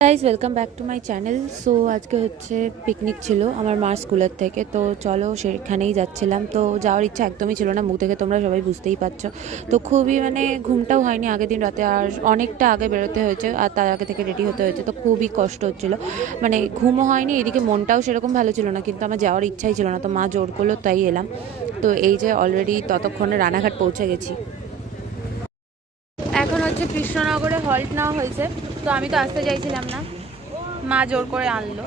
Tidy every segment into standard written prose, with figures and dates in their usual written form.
Guys welcome back to my channel. So আজকে হচ্ছে picnic ছিল আমার মার স্কুলের থেকে, তো চলো সেখানেই যাচ্ছিলাম। তো যাওয়ার ইচ্ছা একদমই ছিল না, মুখ দেখে তোমরা সবাই বুঝতেই পারছো। তো খুবই ঘুমটাও হয়নি আগের দিন রাতে, আর অনেকটা আগে বেরোতে হয়েছে আর তার আগে থেকে রেডি হতে হয়েছে, তো খুবই কষ্ট হচ্ছিলো। ঘুমও হয়নি, এদিকে মনটাও সেরকম ভালো ছিল না, কিন্তু আমার যাওয়ার ইচ্ছাই ছিল না, তো মা জোর করলো তাই এলাম। তো এই যে অলরেডি ততক্ষণে রানাঘাট পৌঁছে গেছি। এখন হচ্ছে কৃষ্ণনগরে হল্ট নেওয়া হয়েছে, তো আমি তো আসতে চাইছিলাম না, মা জোর করে আনলো।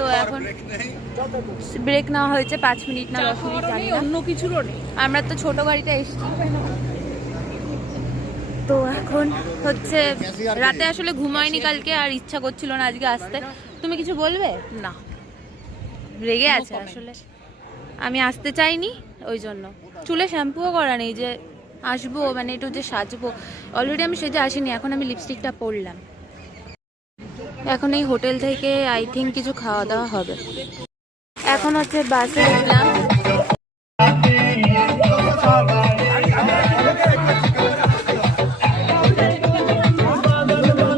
তো এখন ব্রেক নেওয়া হয়েছে 5 মিনিট না 10 মিনিট, জানি না, অন্য কিছুর নেই। আমরা তো ছোট গাড়িতে এসেছি। তো এখন হচ্ছে রাতে আসলে ঘুমায়নি কালকে, আর ইচ্ছা করছিল না আজকে আসতে। তুমি কিছু বলবে? না, রেগে আছে আসলে, আমি আসতে চাইনি ওই জন্য। চুলে শ্যাম্পুও করা নেই, যে আসবো একটু যে সাজবো, অলরেডি আমি সেজে আসিনি, এখন আমি লিপস্টিকটা পরলাম। এখন এই হোটেল থেকে আই থিঙ্ক কিছু খাওয়া দাওয়া হবে। এখন হচ্ছে বাসে উঠলাম।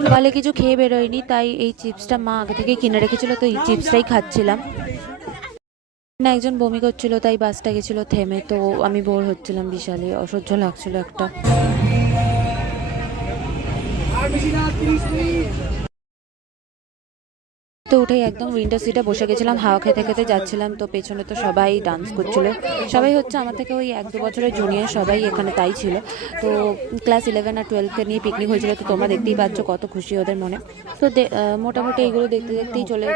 সকালে কিছু খেয়ে বেরোয়নি, তাই এই চিপসটা মা আগে থেকে কিনে রেখেছিল, তো এই চিপসটাই খাচ্ছিলাম। না, একজন বমি করছিল, তাই বাসটা গেছিল থেমে, তো আমি বোর হচ্ছিলাম, বিশালই অসহ্য লাগছিল একটা। তো উঠেই একদম উইন্ডো সিটে বসে গেছিলাম, হাওয়া খেতে খেতে যাচ্ছিলাম। তো পেছনে তো সবাই ডান্স করছিল, সবাই হচ্ছে আমার থেকে ওই 1-2 বছরের জুনিয়র, সবাই এখানে তাই ছিল। তো ক্লাস 11 আর 12কে নিয়ে পিকনিক হয়েছিল, তো তোমরা দেখতেই পাচ্ছ কত খুশি ওদের মনে। তো মোটামুটি এইগুলো দেখতে দেখতেই চলে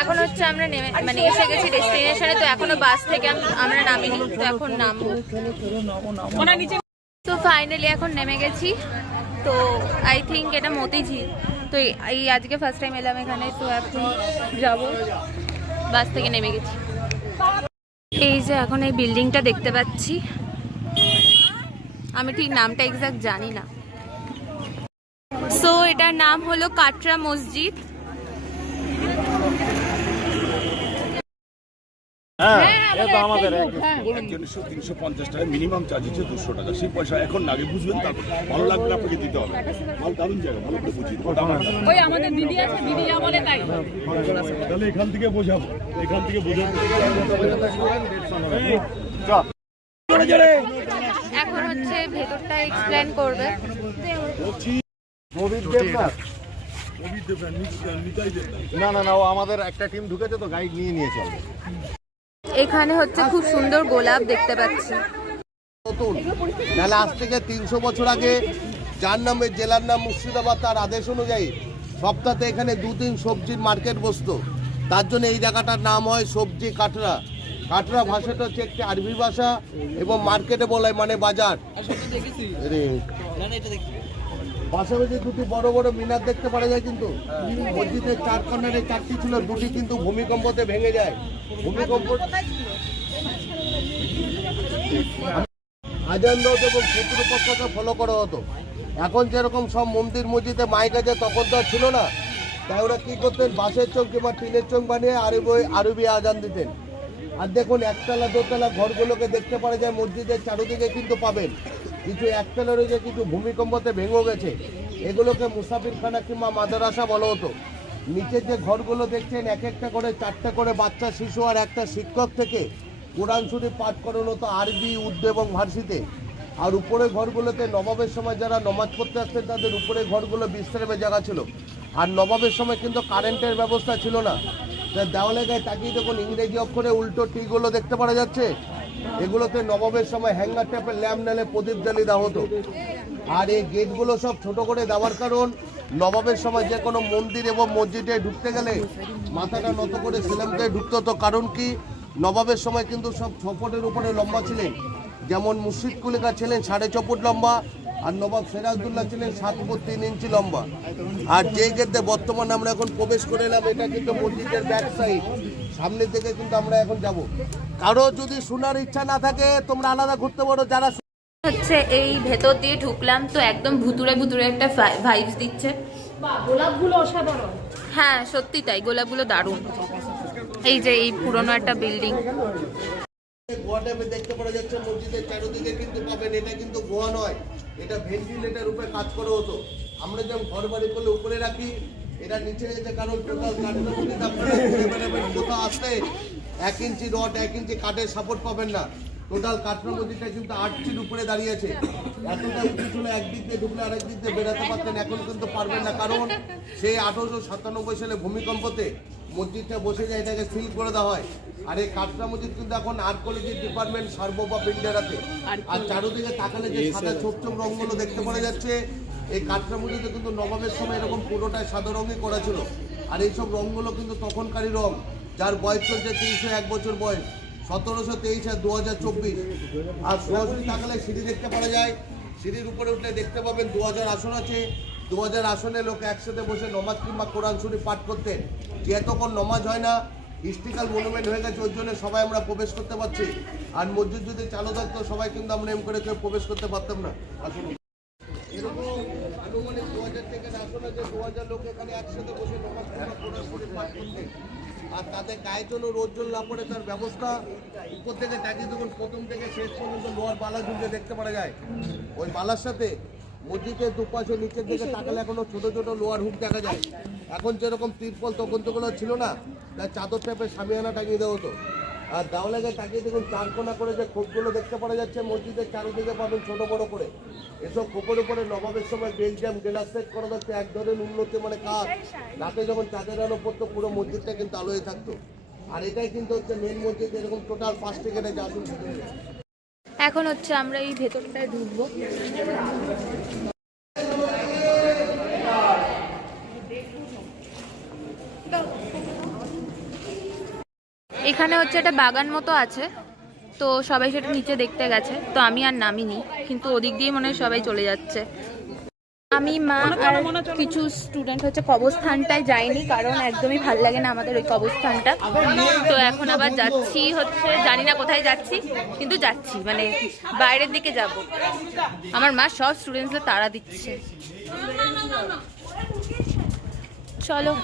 এখন হচ্ছে আমরা নেমে এসে গেছি ডেস্টিনেশনে। তো এখনো বাস থেকে আমরা নামিনি, তো এখন নামবো। তো ফাইনালি এখন নেমে গেছি। তো আই থিঙ্ক এটা মতিঝিল। তো এই আজকে ফার্স্ট টাইম এলাম এখানে, তো এখন যাব। বাস থেকে নেমে গেছি। এই যে এখন এই বিল্ডিংটা দেখতে পাচ্ছি, আমি ঠিক নামটা এক্সাক্ট জানি না। সো এটার নাম হলো কাটরা মসজিদ। আমাদের 350 টাকা মিনিমাম চার্জ হচ্ছে, 200 টাকা। সেই পয়সা এখন আগে বুঝবেন, তারপর ভালো লাগলে আপনাকে দিতে হবে। দারুণ জায়গা, ভালো করে বুঝিয়ে ওই আমাদের দিদি আছে, দিদি যা বলে তাই। তাহলে এখান থেকে বোঝাবো, এখান থেকে বোঝাবো। এখন হচ্ছে ভেতরটা এক্সপ্লেন করবে। না না না, ও আমাদের একটা টিম ঢুকেছে, তো গাইড নিয়ে চলবে। এখানে হচ্ছে খুব সুন্দর গোলাপ দেখতে পাচ্ছি। নতুন নাহলে আজ থেকে 300 বছর আগে যার নামে জেলার নাম মুর্শিদাবাদ, তার আদেশ অনুযায়ী সপ্তাহে এখানে 2-3 সবজির মার্কেট বসতো। তার জন্য এই জায়গাটার নাম হয় সবজি কাটরা। কাটরা ভাষাটা হচ্ছে একটি আরবি ভাষা, এবং মার্কেটে বলে মানে বাজার। পাশাপাশি দুটি বড় বড় মিনার দেখতে পাওয়া যায়, কিন্তু মসজিদের 4 কর্নারে 4টি ছিল, 2টি কিন্তু ভূমিকম্পতে ভেঙে যায়। ভূমিকম্প আজান হতো এবং কর্তৃপক্ষকে ফলো করা হতো। এখন যেরকম সব মন্দির মসজিদে মাইক আছে, তখন তো ছিল না। তাই ওরা কী করতেন, বাঁশের চোখ কিংবা টিনের চোখ বানিয়ে আরবি আজান দিতেন। আর দেখুন, একতলা দোতলা ঘরগুলোকে দেখতে পাওয়া যায় মসজিদের চারদিকে, কিন্তু পাবেন কিছু একতলা রয়েছে, কিছু ভূমিকম্পতে ভেঙে গেছে। এগুলোকে মুসাফিরখানা কিংবা মাদ্রাসা বলা হতো। নিচের যে ঘরগুলো দেখছেন, এক একটা করে 4টে করে বাচ্চা শিশু আর একটা শিক্ষক থেকে কোরআন শরীফ পাঠ করানো হতো আরবি, উর্দু এবং ফার্সিতে। আর উপরে ঘরগুলোতে নবাবের সময় যারা নমাজ পড়তে আসতেন, তাদের উপরে ঘরগুলো বিশ্রামের জায়গা ছিল। আর নবাবের সময় কিন্তু কারেন্টের ব্যবস্থা ছিল না। দেওয়ালে গায়ে তাকিয়ে দেখুন, ইংরেজি অক্ষরে উল্টো টিগুলো দেখতে পাওয়া যাচ্ছে। এগুলোতে নবাবের সময় হ্যাঙ্গার টাইপের ল্যাম্প নালে প্রদীপ জ্বালিয়ে দেওয়া হতো। আর এই গেটগুলো সব ছোট করে দেওয়ার কারণ, নবাবের সময় যে কোনো মন্দির এবং মসজিদে ঢুকতে গেলে মাথাটা নত করে সেলামকে ঢুকতে হতো। কারণ কি, নবাবের সময় কিন্তু সব 6 ফুটের উপরে লম্বা ছিলেন। যেমন মুর্শিদ কুলিকা ছিলেন 6.5 ফুট লম্বা, আর নবাব সিরাজউদ্দৌলা ছিলেন 7 ফুট 3 ইঞ্চি লম্বা। আর যে গেটে বর্তমানে আমরা এখন প্রবেশ করে এলাম, এটা কিন্তু মসজিদের ব্যাক সাইড। সামনের দিকে কিন্তু আমরা এখন যাব। কারো যদি শোনার ইচ্ছা না থাকে, তোমরা আলাদা ঘুরতে পারো। যারা হচ্ছে এই ভেতর দিয়ে ঢুকলাম, তো একদম ভুতুরে ভুতুরে একটা ভাইবস দিচ্ছে। গোলাপগুলো অসাধারণ। হ্যাঁ সত্যি তাই, গোলাপগুলো দারুণ। এই যে এই পুরনো একটা বিল্ডিং, গোয়াটাপে দেখতে পাওয়া যাচ্ছে মসজিদের চারিদিকে কিন্তু পাবেন, এটা কিন্তু গোয়া নয়, এটা ভেন্টিলেটার উপরে কাজ করা হতো। আমরা যেমন ঘর বাড়ি করলে উপরে রাখি, এটা নিচে রেখেছে, কারণ টোটাল কাঠের মধ্যে আপনারা ঘুরে বেড়াবেন, কোথাও আসতে 1 ইঞ্চি রড 1 ইঞ্চি কাঠের সাপোর্ট পাবেন না। টোটাল কাঠের মধ্যেটা কিন্তু 8 ফিট উপরে দাঁড়িয়ে আছে। এতটা উঁচু ছিল, একদিক দিয়ে ঢুকলে আরেক দিক দিয়ে বেরোতে পারতেন, এখন কিন্তু পারবেন না, কারণ সেই 1897 সালে ভূমিকম্পতে মসজিদটা বসে যায়, এটাকে সিল করে দেওয়া হয়। আর এই কাঠরা মসজিদ কিন্তু এখন আর্কোলজির ডিপার্টমেন্ট সার্বভ অফ ইন্ডিয়াতে। আর চারোদিকে তাকালে যে সাদা ছোপ ছোপ রঙগুলো দেখতে পাওয়া যাচ্ছে, এই কাঠরা মসজিদে কিন্তু নবাবের সময় এরকম পুরোটাই সাদা রঙই করা ছিল। আর এইসব রঙগুলো কিন্তু তখনকারই রং, যার বয়স চলছে 301 বছর বয়স, 1723 আর 2024। আর সরাসরি তাকালে সিঁড়ি দেখতে পাওয়া যায়, সিঁড়ির উপরে উঠলে দেখতে পাবেন 2000 আসন আছে। 2000 আসনে লোক একসাথে বসে নমাজ কিংবা কোরআন শরীফ পাঠ করতেন। যেহেতু নমাজ হয় না, হিস্ট্রিক্যাল মনুমেন্ট হয়ে গেছে, ওই জন্য সবাই আমরা প্রবেশ করতে পারছি। আর মসজিদ যদি চালু থাকতো, সবাই কিন্তু আমরা এম করে কেউ প্রবেশ করতে পারতাম না। আসুন, এরকম আনুমানিক 2000 থেকে আসন আছে, 2000 লোক এখানে একসাথে বসে নমাজ কিংবা কোরআন শরীফ পাঠ করতেন। আর তাদের গায়ের জন্য রোদ জল না পড়ে তার ব্যবস্থা উপর থেকে টাকিয়ে দেখুন, প্রথম থেকে শেষ পর্যন্ত লোহার বালা ঝুলতে দেখতে পাওয়া যায়। ওই বালার সাথে মসজিদের দুপাশে নিচের দিকে তাকালে এখনো ছোট ছোট লোহার হুক দেখা যায়। এখন যেরকম তিরপল তখন তোগুলো ছিল না, তার চাদর টাইপের সামিয়ানা টাঙিয়ে দেওয়া হতো। আর দেওয়ালে তাকিয়ে দেখুন, চারকোনা করে যে খোপগুলো দেখতে পাওয়া যাচ্ছে মসজিদের চারিদিকে পাবেন ছোট বড় করে। এসব খোপের উপরে নবাবের সময় বেলজিয়াম গ্লাস সেট করা থাকতো, এক ধরনের উন্নতি, মানে কাজ। রাতে যখন চাঁদের আলো পড়তো, পুরো মসজিদটা কিন্তু আলোয় থাকতো। আর এটাই কিন্তু হচ্ছে মেন মসজিদ, এরকম টোটাল 5টি গেটে আসুন। এখন হচ্ছে আমরা এই ভেতরটায় ঢুকবো। এখানে হচ্ছে একটা বাগান মতো আছে, তো সবাই সেটা নিচে দেখতে গেছে, তো আমি আর নামিনি, কিন্তু ওদিক দিয়ে মনে হয় সবাই চলে যাচ্ছে। আমি, মা আর কিছু স্টুডেন্ট হচ্ছে কবরস্থানটায় যাইনি, কারণ একদমই ভাল লাগে না আমাদের ওই কবরস্থানটা। তো এখন আবার যাচ্ছি হচ্ছে, জানি না কোথায় যাচ্ছি, কিন্তু যাচ্ছি, মানে বাইরের দিকে যাব। আমার মা সব স্টুডেন্টসদের তাড়া দিচ্ছে, চলো।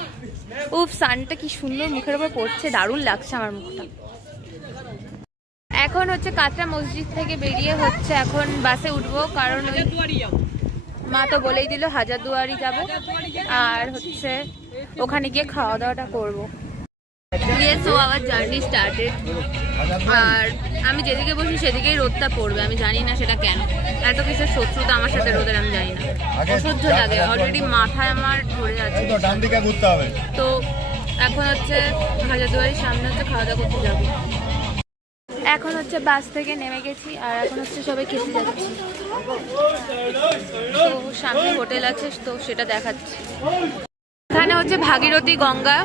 উফ, সানটা কি সুন্দর মুখের উপর পড়ছে, দারুণ লাগছে আমার মুখটা। এখন হচ্ছে কাটরা মসজিদ থেকে বেরিয়ে হচ্ছে এখন বাসে উঠবো, কারণ মা তো বলেই দিল হাজারদুয়ারি যাব, আর হচ্ছে ওখানে গিয়ে খাওয়া দাওয়াটা করবো। So our journey started. আর আমি যেদিকে বসি সেদিকেই রোদটা পড়বে, আমি জানি না সেটা কেন, এত কিছু শত্রুতা আমার সাথে রোদের, আমি জানি না, অসহ্য লাগে, অলরেডি মাথায় আমার ধরে যাচ্ছে। তো এখন হচ্ছে হাজারদুয়ারির সামনে হচ্ছে খাওয়া দাওয়া করতে যাবো। এখন হচ্ছে বাস থেকে নেমে গেছি, আর এখন হচ্ছে সবাই খেতে যাচ্ছি। তো সামনে হোটেল আছে, তো সেটা দেখাচ্ছি। এখানে হচ্ছে ভাগীরথী গঙ্গা,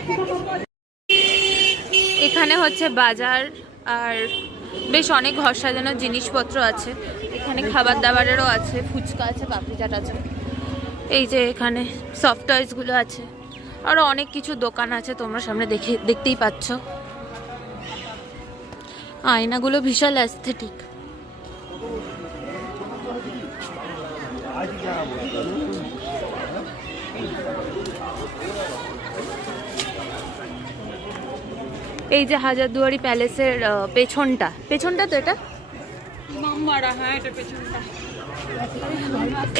এখানে হচ্ছে বাজার, আর বেশ অনেক ঘর সাজানোর জিনিসপত্র আছে। এখানে খাবার দাবারেরও আছে, ফুচকা আছে, পাপড়ি চাট আছে। এই যে এখানে সফট টয়েসগুলো আছে, আরও অনেক কিছু দোকান আছে, তোমরা সামনে দেখতেই পাচ্ছ। আয়নাগুলো বিশাল অ্যাস্থেটিক। এই যে হাজারদুয়ারি প্যালেসের পেছনটা তো এটা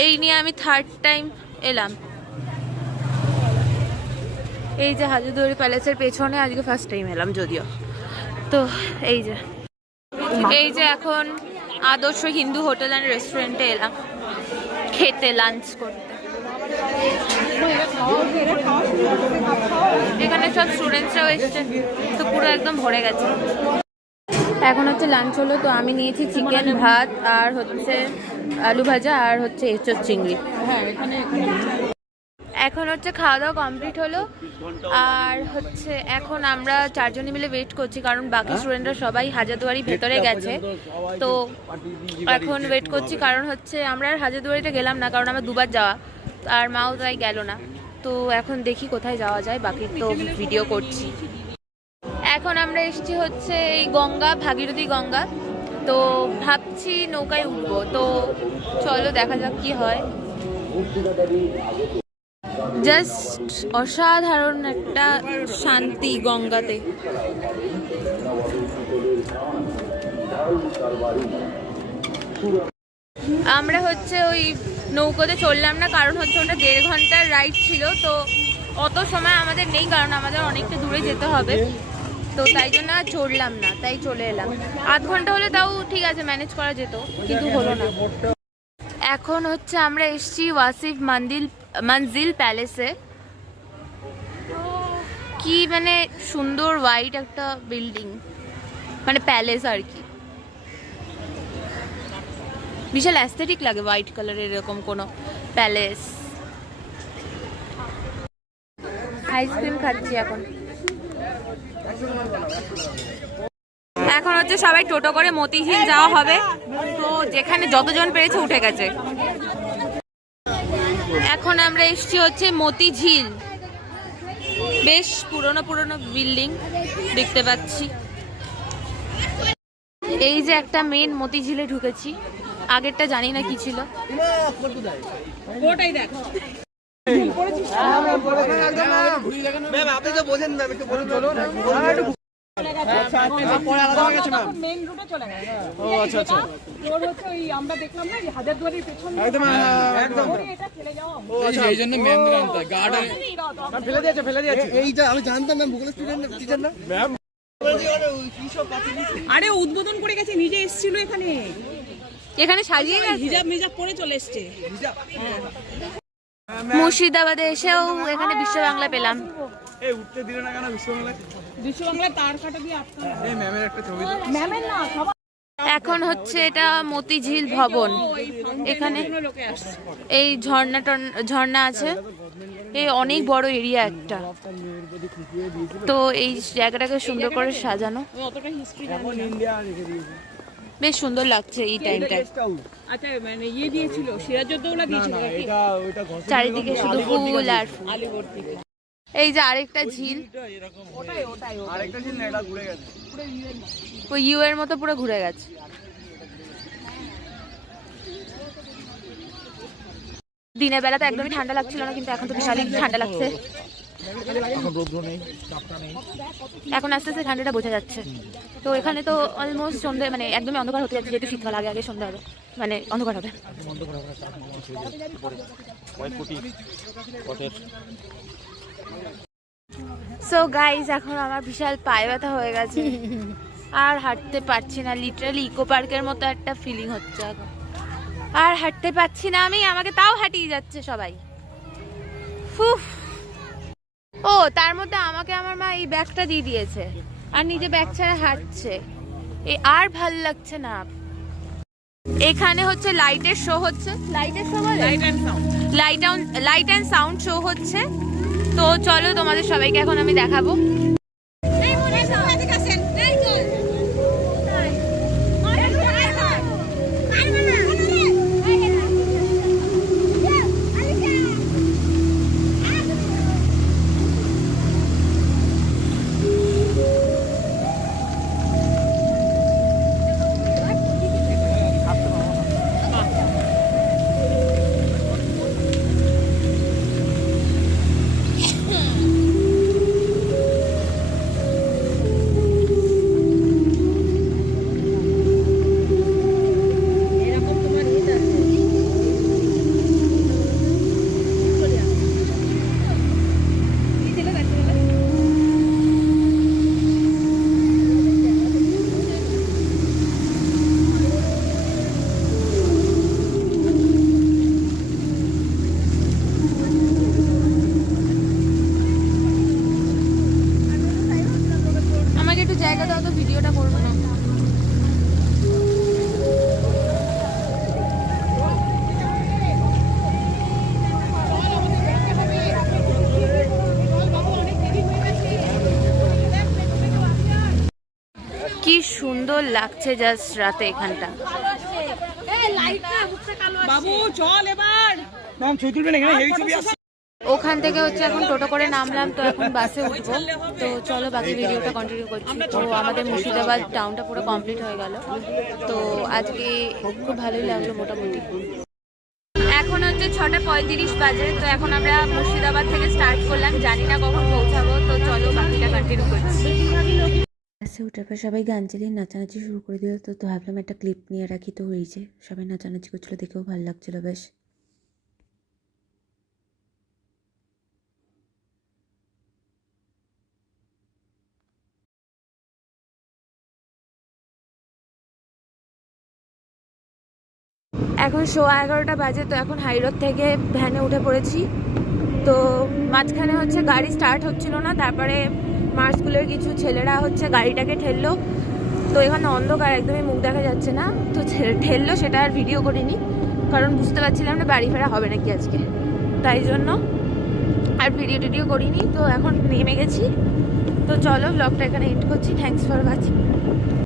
এই নিয়ে আমি 3rd টাইম এলাম। এই যে হাজারদুয়ারি প্যালেসের পেছনে আজকে ফার্স্ট টাইম এলাম যদিও। তো এই যে এখন আদর্শ হিন্দু হোটেল অ্যান্ড রেস্টুরেন্টে এলাম খেতে, লাঞ্চ করতে। এখানে সব স্টুডেন্টসরাও এসছে, তো পুরো একদম ভরে গেছে। এখন হচ্ছে লাঞ্চ হলো, তো আমি নিয়েছি চিকেন, ভাত, আর হচ্ছে আলু ভাজা, আর হচ্ছে এঁচোড় চিংড়ি। এখন হচ্ছে খাওয়া দাওয়া কমপ্লিট হলো, আর হচ্ছে এখন আমরা 4 জনে মিলে ওয়েট করছি, কারণ বাকি স্টুডেন্টরা সবাই হাজারদুয়ারি ভেতরে গেছে। তো এখন ওয়েট করছি, কারণ হচ্ছে আমরা আর হাজারদুয়ারিতে গেলাম না, কারণ আমার 2বার যাওয়া, আর মাও তাই গেল না। তো এখন দেখি কোথায় যাওয়া যায়, বাকি তো ভিডিও করছি। এখন আমরা এসেছি হচ্ছে এই গঙ্গা, ভাগীরথী গঙ্গা, তো ভাবছি নৌকায় উঠবো, তো চলো দেখা যাক কি হয়। জাস্ট অসাধারণ একটা শান্তি গঙ্গাতে। আমরা হচ্ছে ওই নৌকোতে চললাম না, কারণ হচ্ছে ওটা 1.5 ঘন্টার রাইড ছিল, তো অত সময় আমাদের নেই, কারণ আমাদের অনেকটা দূরে যেতে হবে, তো তাই জন্য আর চড়লাম না, তাই চলে এলাম। আধ ঘন্টা হলে তাও ঠিক আছে, ম্যানেজ করা যেত, কিন্তু হলো না। এখন হচ্ছে আমরা এসছি ওয়াসিফ মঞ্জিল প্যালেসে। কি মানে সুন্দর হোয়াইট একটা বিল্ডিং, মানে প্যালেস আর কি, বিশাল অ্যাস্থেটিক লাগে হোয়াইট কালারের এরকম কোনো প্যালেস। আইসক্রিম খাচ্ছি এখন। এখন হচ্ছে সবাই টোটো করে মতিঝিল যাওয়া হবে, তো যেখানে যতজন পেরেছে উঠে গেছে। এখন আমরা এসছি হচ্ছে মতিঝিল, বেশ পুরনো পুরনো বিল্ডিং দেখতে পাচ্ছি। এই যে একটা মেন মতিঝিলে ঢুকেছি, আগেরটা জানি না কি ছিল। ওটাই দেখ আপনি তো বোঝেন না, একটু বলুন চলুন। মেইন রুটে চলে গেছে। ও আচ্ছা আচ্ছা, রোড হচ্ছে ওই আমরা দেখলাম না যে হাজারদুয়ারির পেছনে একদম একদম এটা ফেলে যাওয়া। ও আচ্ছা, এই জন্য মেইন রাস্তা গার্ডে ফেলে দিয়েছে এইটা আমি জানতাম না, ভূগোল স্টুডেন্ট টিচার না ম্যাম। আরে উদ্বোধন করে গেছে, নিজে এসেছিল এখানে, এখানে সাজিয়ে গেছে, হিজাব মিজাব পরে চলে এসেছে। মুর্শিদাবাদে এসেও এখানে বিশ্ব বাংলা পেলাম। এই উঠতে দিলে না কেন বিশ্ববাংলায়? বিশ্ববাংলায় তার কাটা দিয়ে আটকা। এই ম্যামের একটা ছবি দাও। ম্যামের না সবাই। এখন হচ্ছে এটা মতিঝিল ভবন, এখানে লোকে আসছে। এই ঝর্ণা আছে, এই অনেক বড় এরিয়া একটা, তো এই জায়গাটাকে সুন্দর করে সাজানো, অতটা হিস্ট্রি এখন ইন্ডিয়া রেখে দিয়েছে। বেশ সুন্দর লাগছে এই টাইমটায়। আচ্ছা মানে ইয়ে দিয়েছিল, সিরাজউদ্দৌলা দিয়েছিল নাকি? এটা ওইটা ঘষে চারিদিকে শুধু ফুল আর ফুল। আলিগড় থেকে। এই যে আরেকটা ঝিল, আরেকটা ছিল না, এটা ঘুরে গেছে। ওই ইউ এর মতো পুরো ঘুরে গেছে। দিনের বেলা তো একদমই ঠান্ডা লাগছিল না, কিন্তু এখন তো বিশালই ঠান্ডা লাগছে। এখন রৌদ্র নেই, চাপটা নেই। এখন আস্তে আস্তে ঠান্ডাটা বোঝা যাচ্ছে। তো এখানে তো অলমোস্ট সন্ধ্যে, মানে একদমই অন্ধকার হতে যাচ্ছে, যেহেতু শীতকাল, আগে আগে সন্ধ্যা হবে, মানে অন্ধকার হবে। সো গাইজ, এখন আমার বিশাল পায়ে ব্যথা হয়ে গেছে, আর হাঁটতে পারছি না, লিটারালি ইকো পার্কের মতো একটা ফিলিং হচ্ছে এখন। আর হাঁটতে পারছি না আমি, আমাকে তাও হাঁটিয়ে যাচ্ছে সবাই। ফুফ। ও তার মধ্যে আমাকে আমার মা এই ব্যাগটা দিয়ে দিয়েছে, আর নিজে ব্যাগ ছাড়া হাঁটছে, আর ভাল লাগছে না। এখানে হচ্ছে লাইটের শো হচ্ছে, লাইটের শো বলে লাইট অ্যান্ড সাউন্ড শো হচ্ছে। তো চলো তোমাদের সবাইকে এখন আমি দেখাবো। জায়গা দাও তো, ভিডিওটা করবো না। কি সুন্দর লাগছে জাস্ট রাতে এখানটা। বাবু চল এবার। নাম ছবি তুলবেন এখানে, হেভি ছবি আসছে। ওখান থেকে হচ্ছে এখন টোটো করে নামলাম, তো এখন বাসে উঠবো। তো চলো বাকি ভিডিওটা কন্টিনিউ করছি। তো আমাদের মুর্শিদাবাদ টাউনটা পুরো কমপ্লিট হয়ে গেল, তো আজকে খুব ভালোই লাগলো মোটামুটি। এখন হচ্ছে 6:35 বাজে, তো এখন আমরা মুর্শিদাবাদ থেকে স্টার্ট করলাম, জানি না কখন পৌঁছাবো, তো চলো বাকিটা কন্টিনিউ করছি। বাসে ওঠার পর সবাই গান চালিয়ে নাচানাচি শুরু করে দিল, তো ভাবলাম একটা ক্লিপ নিয়ে রাখি। তো এই যে সবাই নাচানাচি করছিলো, দেখেও ভালো লাগছিলো বেশ। এখন 11:15 বাজে, তো এখন হাইরোড থেকে ভ্যানে উঠে পড়েছি। তো মাঝখানে হচ্ছে গাড়ি স্টার্ট হচ্ছিল না, তারপরে মার স্কুলের কিছু ছেলেরা হচ্ছে গাড়িটাকে ঠেললো। তো এখানে অন্ধকার, একদমই মুখ দেখা যাচ্ছে না, তো ঠেললো, সেটা আর ভিডিও করিনি কারণ বুঝতে পারছিলাম না বাড়ি ফেরা হবে নাকি আজকে, তাই জন্য আর ভিডিও টিডিও করিনি। তো এখন নেমে গেছি, তো চলো ব্লগটা এখানে এন্ড করছি। Thanks for watching.